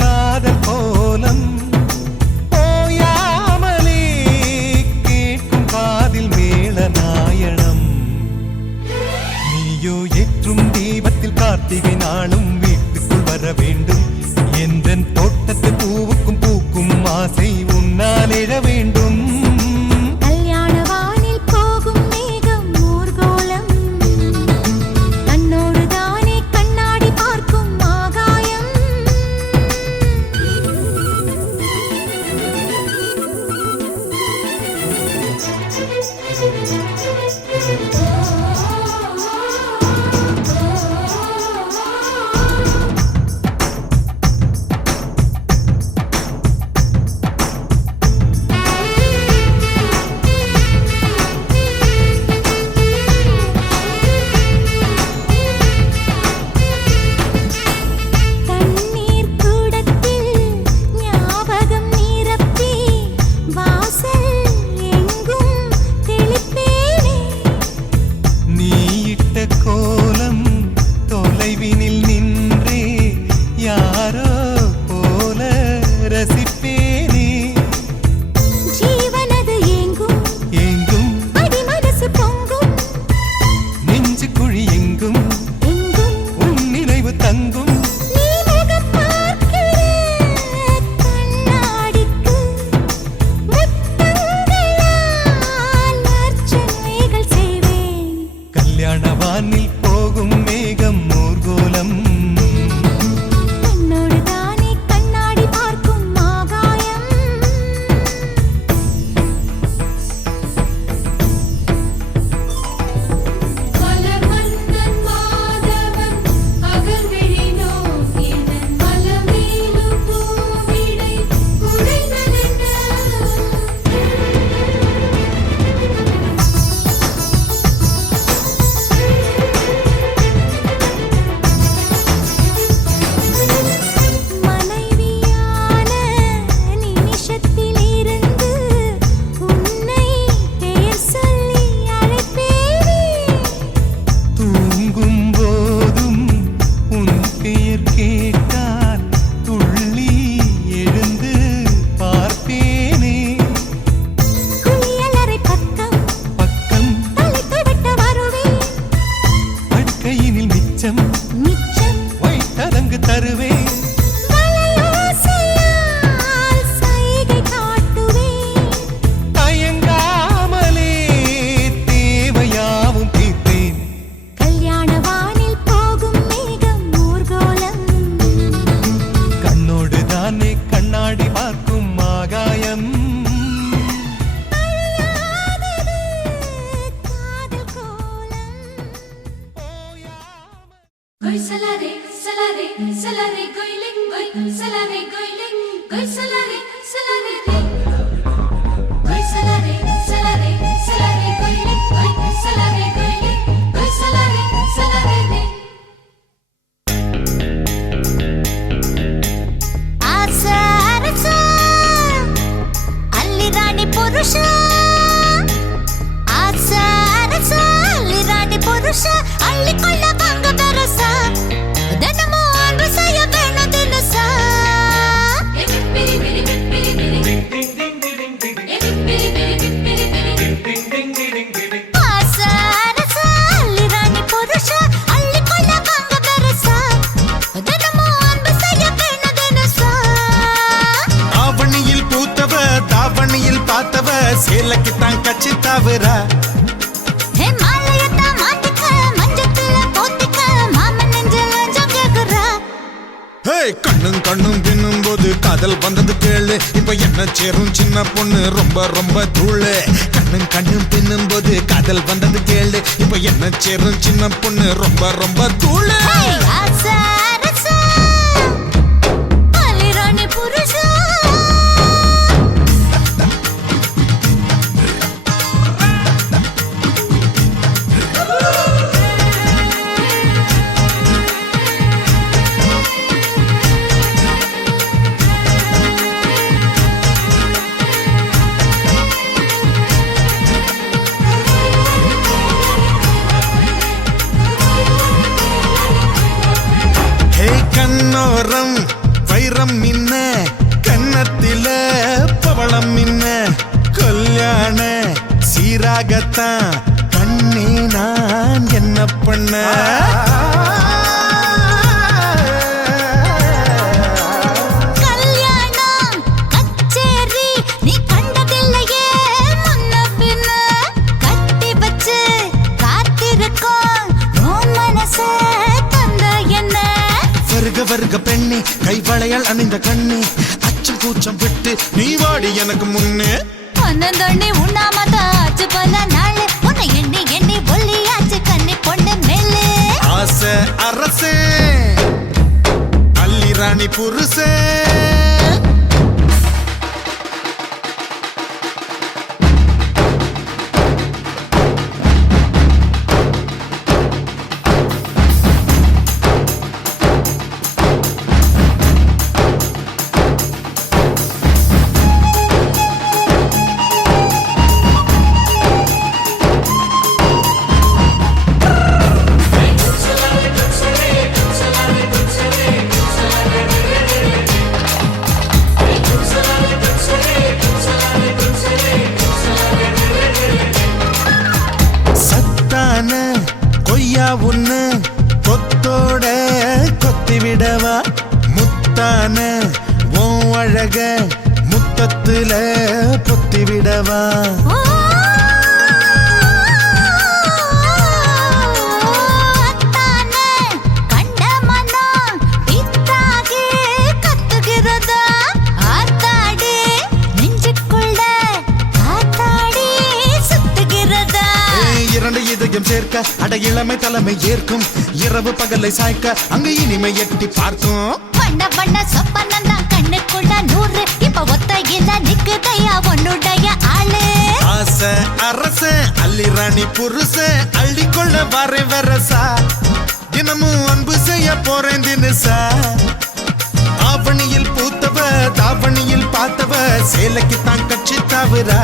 காதல் கோலம் ஓயாமலே கேட்கும் காதில் மேள நாயணம் நீயோ ஏற்றும் தீபத்தில் கார்த்திகை நாளும் வீட்டுக்குள் வர வேண்டும் எந்தன் தோட்டத்து பூவுக்கும் பூக்கும் ஆசை உன்னால் எழ வேண்டும் கல்யாண வானில் போகும் மேகம் ஊர்கோலம் கண்ணோடு தானே கண்ணாடி பார்க்கும் ஆகாயம் தண்ணீர் கூடத்தில் ஞாபகம் நிரப்பி வாசல் எங்கும் தெளிப்பேனே நீ இட்ட கோலம் தொலைவினில் நின்றே யாரோ போல ரசிப்பேனே ஜீவனது எங்கும் எங்கும் அடி மனசு பொங்கும் நெஞ்சு குழி எங்கும் எங்கும் உன் நினைவு தங்கும் நீ முகம் பார்க்கிற கண்ணாடிக்கு முத்தங்களால் அர்ச்சனைகள் செய்வேன் கல்யாண வானில் போகும் மேகம் ஊர்கோலம் கண்ணோடு தானே கண்ணாடி பார்க்கும் ஆகாயம் மலர் மன்னன் மாதவன் அகல்விழி நோக்கினன் மலமேலு பூவிடை குடைந்ததென்ன மனைவியான நிமிஷத்திலிருந்து உன்னை பெயர் சொல்லி அழைப்பேனே தூங்கும் போதும் உன் பெயர் கேட்டால் துள்ளி எழுந்து பார்ப்பேனே குளியலறை பக்கம் பக்கம் தலை துவட்ட வருவேன் படுக்கையினில் மிச்சம் மிச்சம் வைத்ததங்கு தருவேன் வலையோசையால் சைகை காட்டுவேன் தயங்காமலே தேவையாவும் தீர்த்தேன் கல்யாண வானில் போகும் மேகம் ஊர்கோலம் கண்ணோடு தானே கண்ணாடி பார்க்கும் ஆகாயம் அழியாதது காதல் கோலம் Goy salare, salare, salare, goyling, goy, salare, goyling, goy salare, salare, re. Goy salare, salare, salare, goyling, goy, salare, goyling, goy salare, salare, re. ஆசை அரசா அல்லி ராணி புருஷா ஆசை அரசா அல்லி ராணி புருஷா அள்ளி கொள்ள வாங்க பெருசா தினமும் அன்பு செய்ய வேணும் தினசா Piri, piri, piri, piri. Piri, piri, piri, piri. ஆசை அரசா அல்லி ராணி புருஷா அள்ளி கொள்ள வாங்க பெருசா தினமும் அன்பு செய்ய வேணும் தினசா ஆவணியில் பூத்தவ தாவணியில் பார்த்தவ சேலைக்குத்தான் கட்சி தவிர ஹே மாலையத்தா மாத்திக்க மஞ்சத்துல போத்திக்க மாமன் நெஞ்சில ஜங்ககுரா கண்ணும் கண்ணும் பின்னும் போது காதல் வந்தது கேளு இப்ப என்ன சேரும் சின்ன பொண்ணு ரொம்ப ரொம்ப தூளு கண்ணும் கண்ணும் பின்னும் போது காதல் வந்தது கேளு இப்ப என்ன சேரும் சின்ன பொண்ணு ரொம்ப ரொம்ப தூளு ஆசை அரசா அல்லி ராணி புருஷா உனக்காகத்தான் கண்ணே நான் என்ன பண்ண கல்யாணம் கச்சேரி நீ கண்டதில்லையே முன்ன பின்ன கட்டி வச்சு காத்திருக்கோம் உன் மனச தந்த என்ன வருக வருக பெண்ணே கைவளையால் அணிந்த கண்ணே அச்சம் கூச்சம் விட்டு நீ வாடி எனக்கு முன்னே பன்னந்தண்ணி உண்ணாமதாச்சு பல நாள் உன்னை எண்ணி எண்ணி ஒல்லியாச்சு கண்ணி பொண்ணு மேலே ஆசை அரசே அல்லி ராணி புருஷே கொய்யா உன்னு கொத்தோட கொத்தி விடவா முத்தான உன் அழக முத்தத்துல பொத்தி விடவா சேர்க்க அட இளமை தலைமை ஏற்கும் இரவு பகலை சாய்க்க அங்கு இனிமை எட்டி பார்க்கும் வண்ண வண்ண சொப்பனந்தா கண்ணுக்குள்ள 100 இப்ப ஒத்தையில நிக்குதையா உன்னுடைய ஆளு ஆசை அரச அல்லி ராணி புருஷ அள்ளிக்கொள்ள வரை வரசா தினமும் அன்பு செய்ய போறேன் தினசா ஆவணியில் பூத்தவ தாவணியில் பார்த்தவ சேலைக்கு தான் கட்சி தவிரா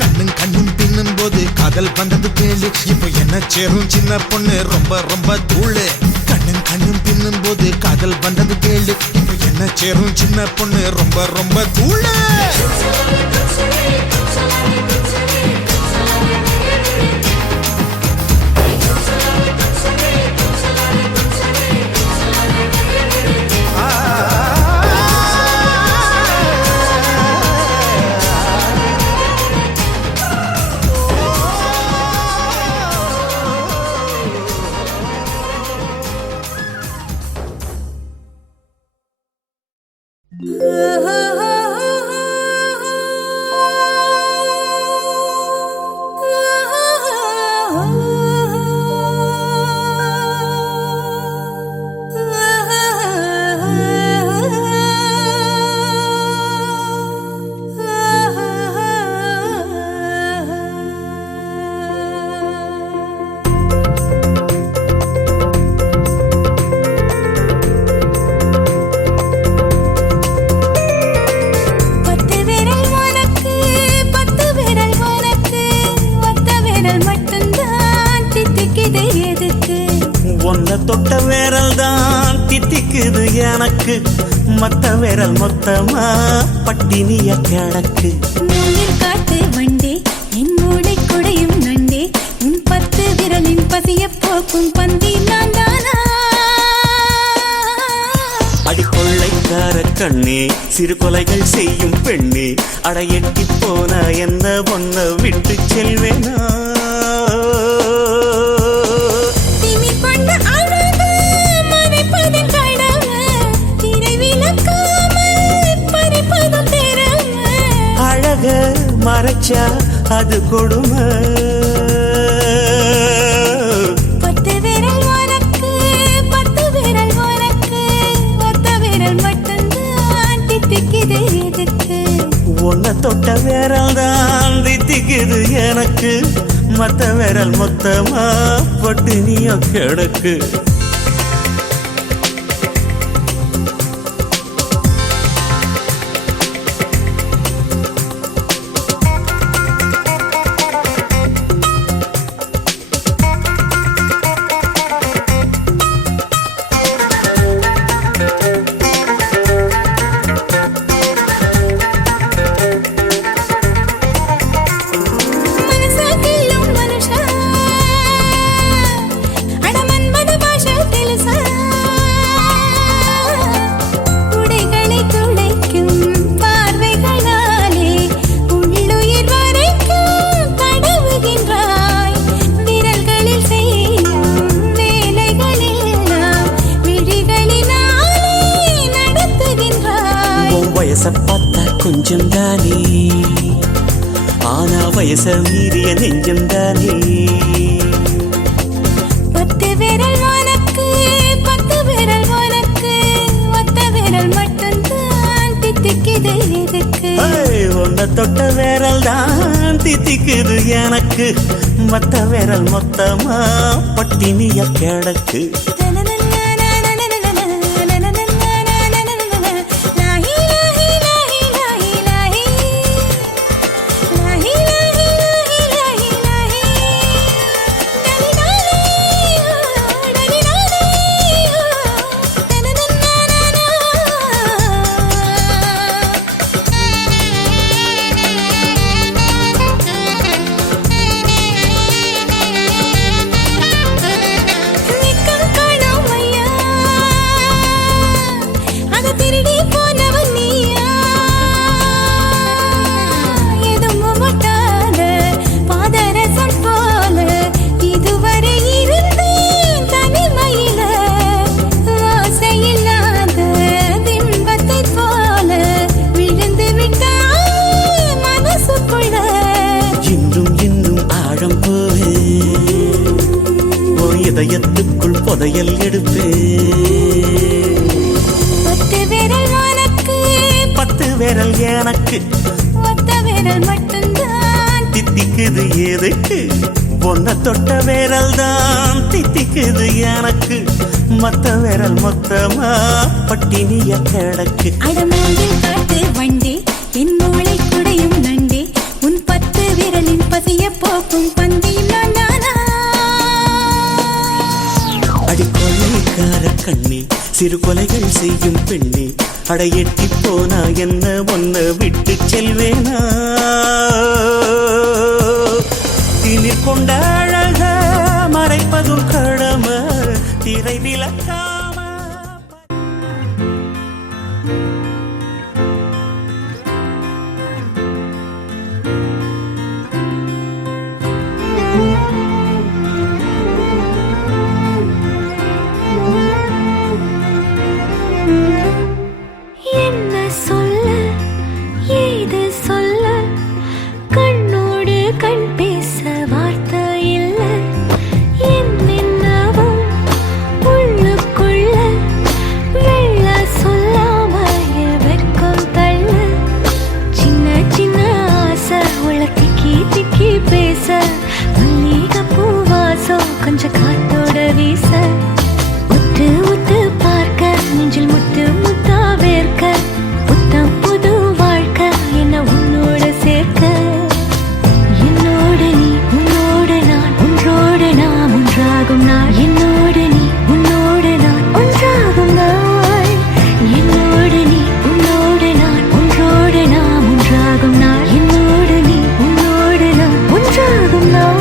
கண்ணும் கண்ணும் பின்னும் போது காதல் வந்தது கேளு இப்ப என்ன சேரும் சின்ன பொண்ணு ரொம்ப ரொம்ப தூளு கண்ணும் கண்ணும் பின்னும் போது காதல் வந்தது கேளு இப்ப என்ன சேரும் சின்ன பொண்ணு ரொம்ப ரொம்ப தூளு தொட்ட விரல் தான் தித்திக்குது எனக்கு மத்த விரல் மொத்தமா பட்டினிய கிடக்கு காட்டு வண்டே என் மூளை குடையும் நண்டே உன் 10 விரலின் பசிய போக்கும் பந்தி நான் தானா அடிக்கொள்ளைக்கார கண்ணே சிறு கொலைகள் செய்யும் பெண்ணே அடையட்டி போன என்ன ஒன்ன விட்டு செல்வேனா மறைச்சா அது கொடுமை 10 விரல் உனக்கு 10 விரல் உனக்கு ஒத்த விரல் மட்டும்தான் தித்திக்குது எதுக்கு உன்னை தொட்ட விரல் தான் தித்திக்குது எனக்கு மத்த விரல் மொத்தமா பட்டினிய கிடக்கு மீறிய நெஞ்சம்தானே பத்து விரல் உனக்கு பத்து விரல் உனக்கு ஒத்த விரல் மட்டும்தான் தித்திக்குது எதுக்கு ஒன்ன தொட்ட விரல் தான் தித்திக்குது எனக்கு மத்த விரல் மொத்தமா பட்டினிய கிடக்கு இதயத்துக்குள் புதையல் எடுப்பே பத்து விரல் உனக்கு பத்து விரல் எனக்கு ஒத்த விரல் மட்டும்தான் தித்திக்குது எதுக்கு ஒன்ன தொட்ட விரல் தான் தித்திக்குது எனக்கு மத்த விரல் மொத்தமா பட்டினிய கிடக்கு அடமாண்டில் காட்டு வண்டி என் மூளை குடையும் நண்டி உன் பத்து விரலின் பசிய போக்கும் பந்தியும் நான் தானா அடிக்கொலைக்கார கண்ணி சிறு கொலைகள் செய்யும் பெண்ணே அடையெட்டி போனா என்ன ஒன்ன விட்டு செல்வேனா திணிர் கொண்ட அழக மறைப்பதும் கடமை திரை விளக்காம என்ன சொல்ல ஏது சொல்ல கண்ணோடு கண் பேச வார்த்தை இல்ல என்னென்னவும் உள்ளுக்குள்ள வெள்ள சொல்லாம வெக்கம் தள்ள சின்ன சின்ன ஆசை உள்ள திக்கி திக்கி பேச மல்லிகை பூவாசம் கொஞ்சம் காத்தோட வீச உத்து உத்து பார்க்க நெஞ்சில் முத்து முத்தா வேர்க்க புத்தம் புது வாழ்க்கை என்ன உன்னோட சேர்க்க என்னோடு நீ உன்னோடு நான் ஒன்றோடு நாம் ஒன்றாகும் நாள் என்னோடு நீ உன்னோடு நான் ஒன்றாகும் நாள் என்னோடு நீ உன்னோடு நான் ஒன்றோடு நாம் ஒன்றாகும் நாள் என்னோடு நீ உன்னோடு நான் ஒன்றாகும் நாள்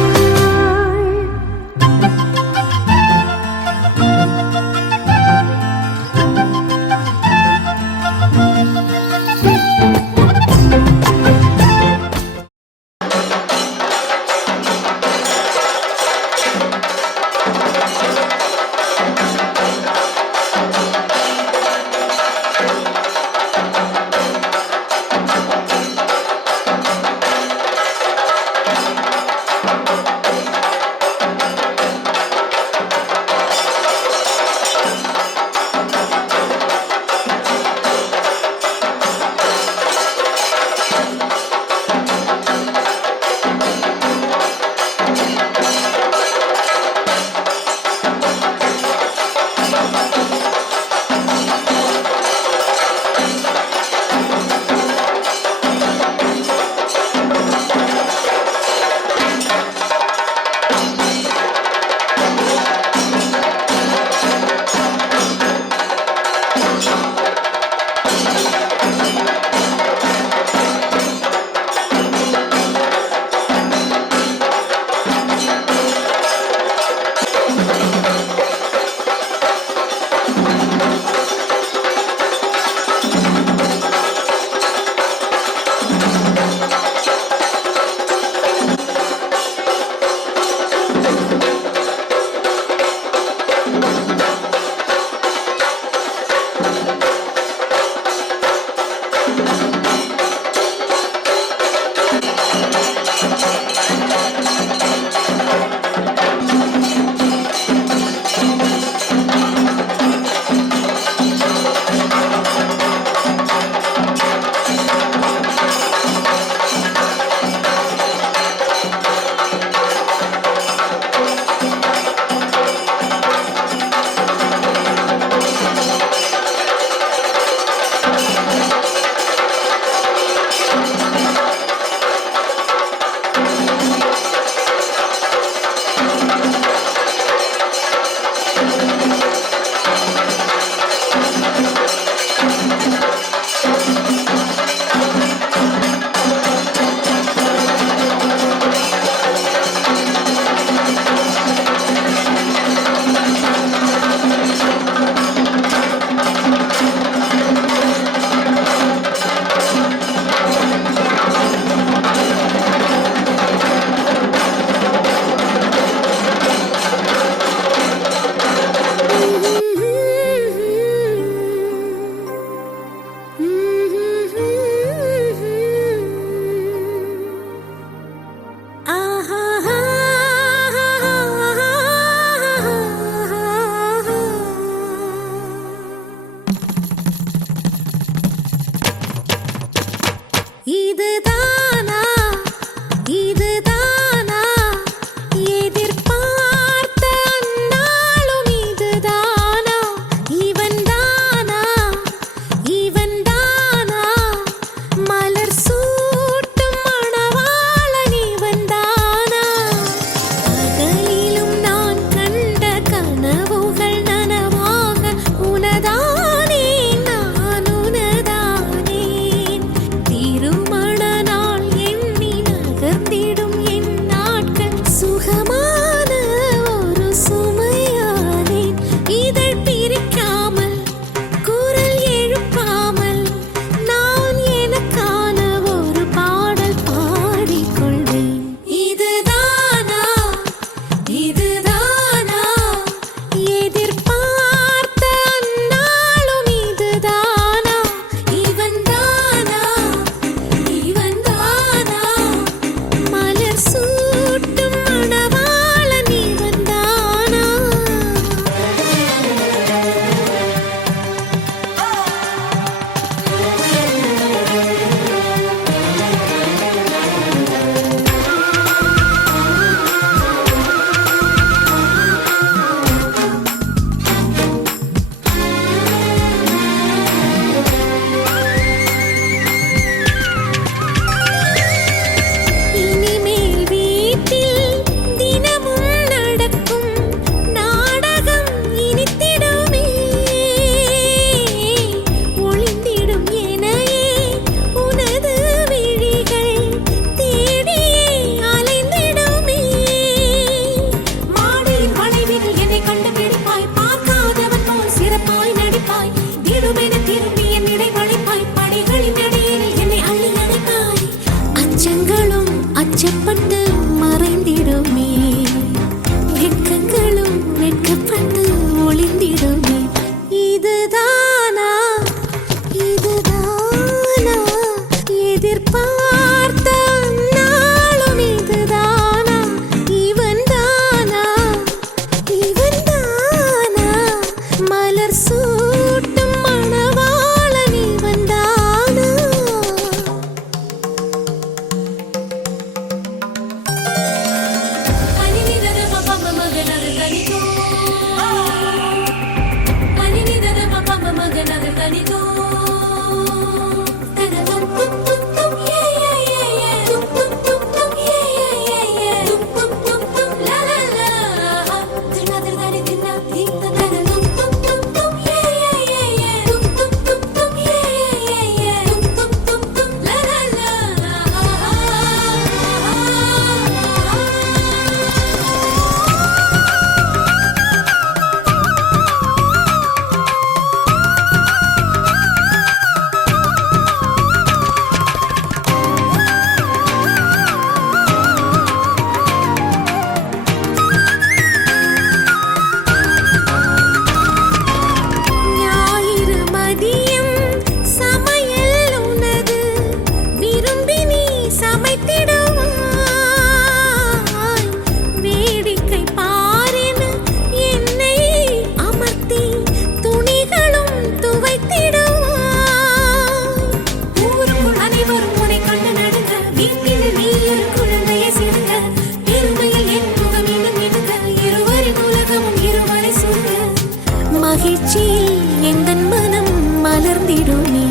உச்சியில் எந்தன் மனம் மலர்ந்திடுமே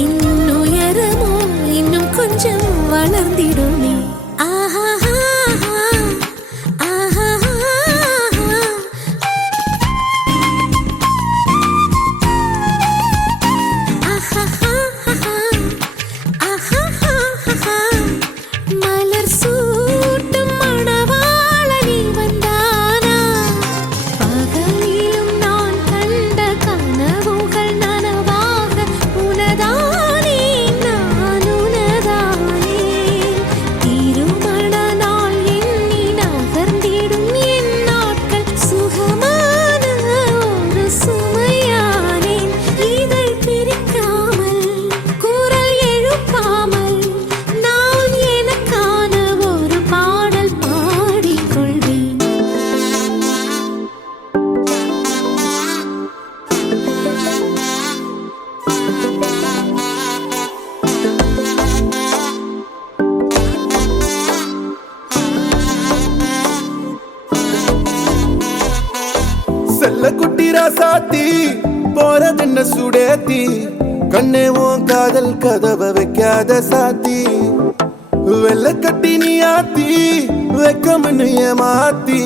என் உயரமோ இன்னும் கொஞ்சம் வளர்ந்திடுமே ஆஹா மலர் சூட்டும் மணவாளனி வந்தானா பகலிலும் நான் கண்ட கனவுகள் நனவாக உனதானே நான் உனதானே திருமண நாள் எண்ணி நகர்ந்திடும் என் நாட்கள் சுகமான ஒரு சுமையானேன் இதழ் பிரிக்காமல் குரல் எழுப்பாமல் நான் எனக்கான ஒரு பாடல் பாடிக்கொள்வேன் செல்ல குட்டி ராசாத்தி போறதென்ன சுடேத்தி கண்ணே உன் காதல் கதவை வைக்காத சாத்தி வெள்ள கட்டி நீ ஆத்தி வெக்கம்னு ஏமாத்தி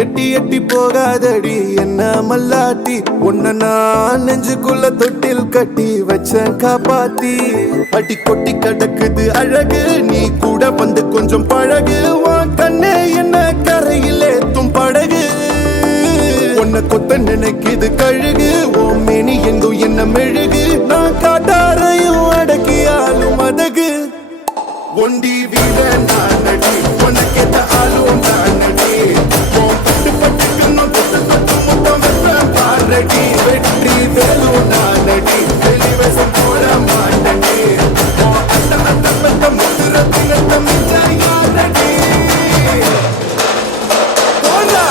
எட்டி எட்டி போகாதடி என்ன மல்லாட்டி உன்ன நான் நெஞ்சுக்குள்ள தொட்டில் கட்டி வச்ச காப்பாத்தி அடி கொட்டி கடக்குது அழகு நீ கூட வந்து கொஞ்சம் பழகு உன் கண்ணே என்ன கரையில் ஏத்தும் படகு உன்னை கொத்த நினைக்குது கழுகு ஓம் மேனி எங்கும் என்ன மெழுகு நான் காட்டாரையும் அடக்கியாலும் அதகு ஒண்டி வீட நான் நடி உனக்கேத்த ஆளும் நான் நடி பட்டு பட்டுக்கணும் தொட்டு தொட்டு முட்டம் வெப்பம் பாரடி வெற்றி வேலும் நான் நடி வெளிவசம் போட மாட்டடி அந்த அந்த பத்த முத்துர பின்னத்த மிஞ்சாய் யாரடி போடா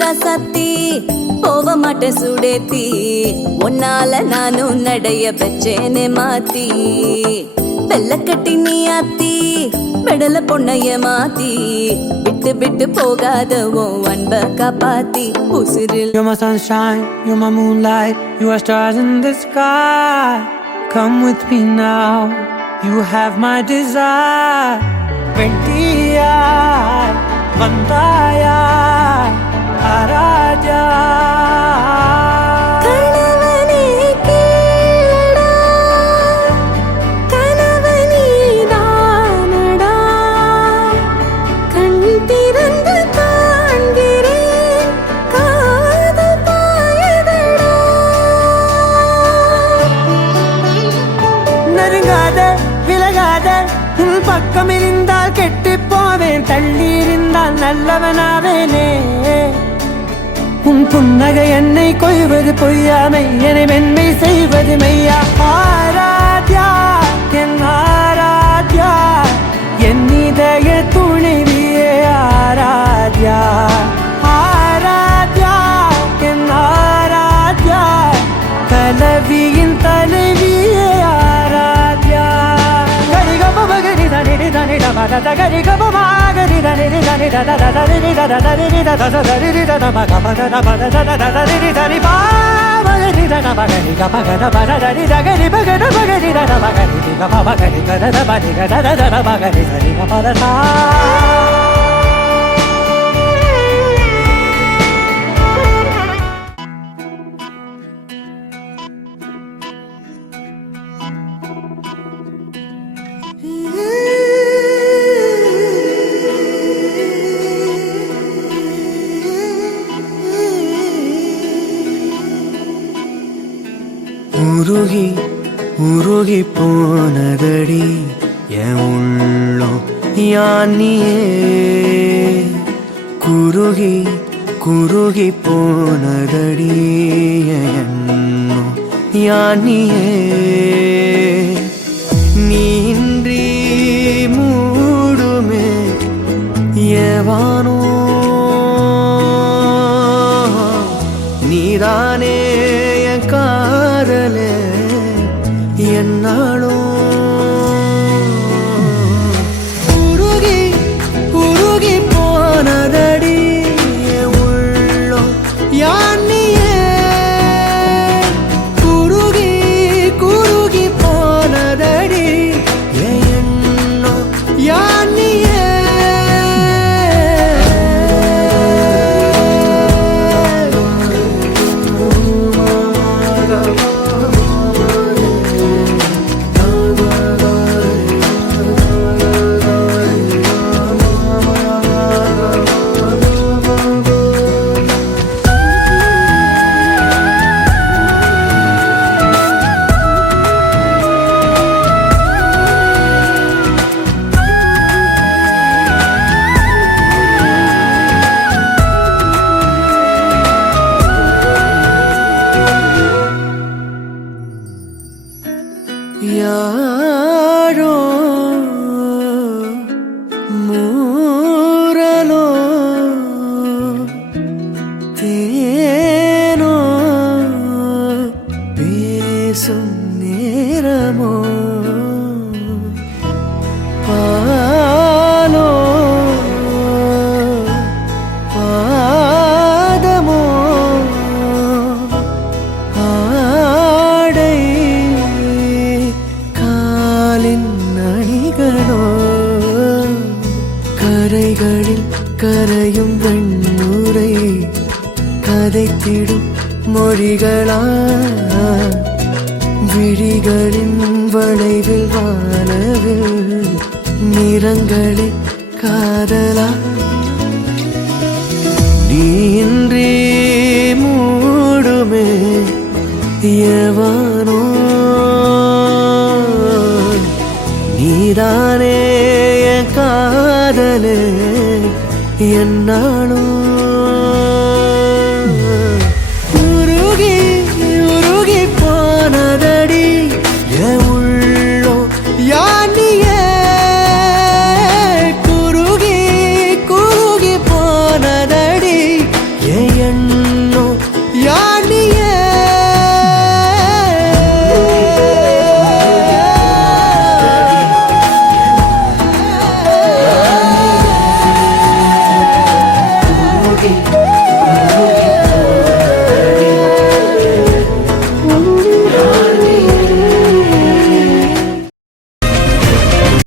ராசாத்தி போக மாட்டேன் சுடேத்தி உன்னால நானும் நடைய பச்சேனே மாத்தி வெள்ள கட்டி நீ ஆத்தி பெடல பொண்ணைய மாத்தி விட்டு விட்டு போகாத உன் அன்ப காப்பாத்தி உசிரில் You're my sunshine, you're my moonlight, you are stars in the sky. Come with me now, you have my desire. Ventia, Vandaya, Araja. கணவனே கேளடா கணவனே தானடா கண் திறந்து காண்கிறேன் காதல் பாயதடா நெருங்காத விலகாத உன் பக்கம் இருந்தால் கெட்டு போவேன் தள்ளி இருந்தால் நல்லவனாவேனே உன் புன்னகை என்னை கொய்வது பொய்யாமை என்னை மென்மை செய்வது மெய்யா ஆராத்யா என் ஆராத்யா என் இதய துணைவியே ஆராத்யா ஆராத்யா என் ஆராத்யா கலவியின் தலைவியே உருகி உருகி போனதடி என் உள்ளம் யானியே குருகி குருகி போனதடி என் எண்ணம் யானியே நீன்றி மூடுமே ஏவானோ நீதானே என் காதலே என்னாலும் உருகி உருகி போனதடி என் உள்ளம் யானியே குருகி குருகி போனதடி என் எண்ணம் யானியே யாரோ மூரலோ தேனோ பேசும் நேரமோ பாலோ பாதமோ ஆடை காலின் அணிகளோ கரைகளில் கரையும் வெண்ணுரை கதைத்திடும் மொழிகளா விழிகளின் வளைவில் வானவில் நிறங்களே காதலா நீன்றி மூடுமே எவனோ நீதானே என் காதலே என்னாலும்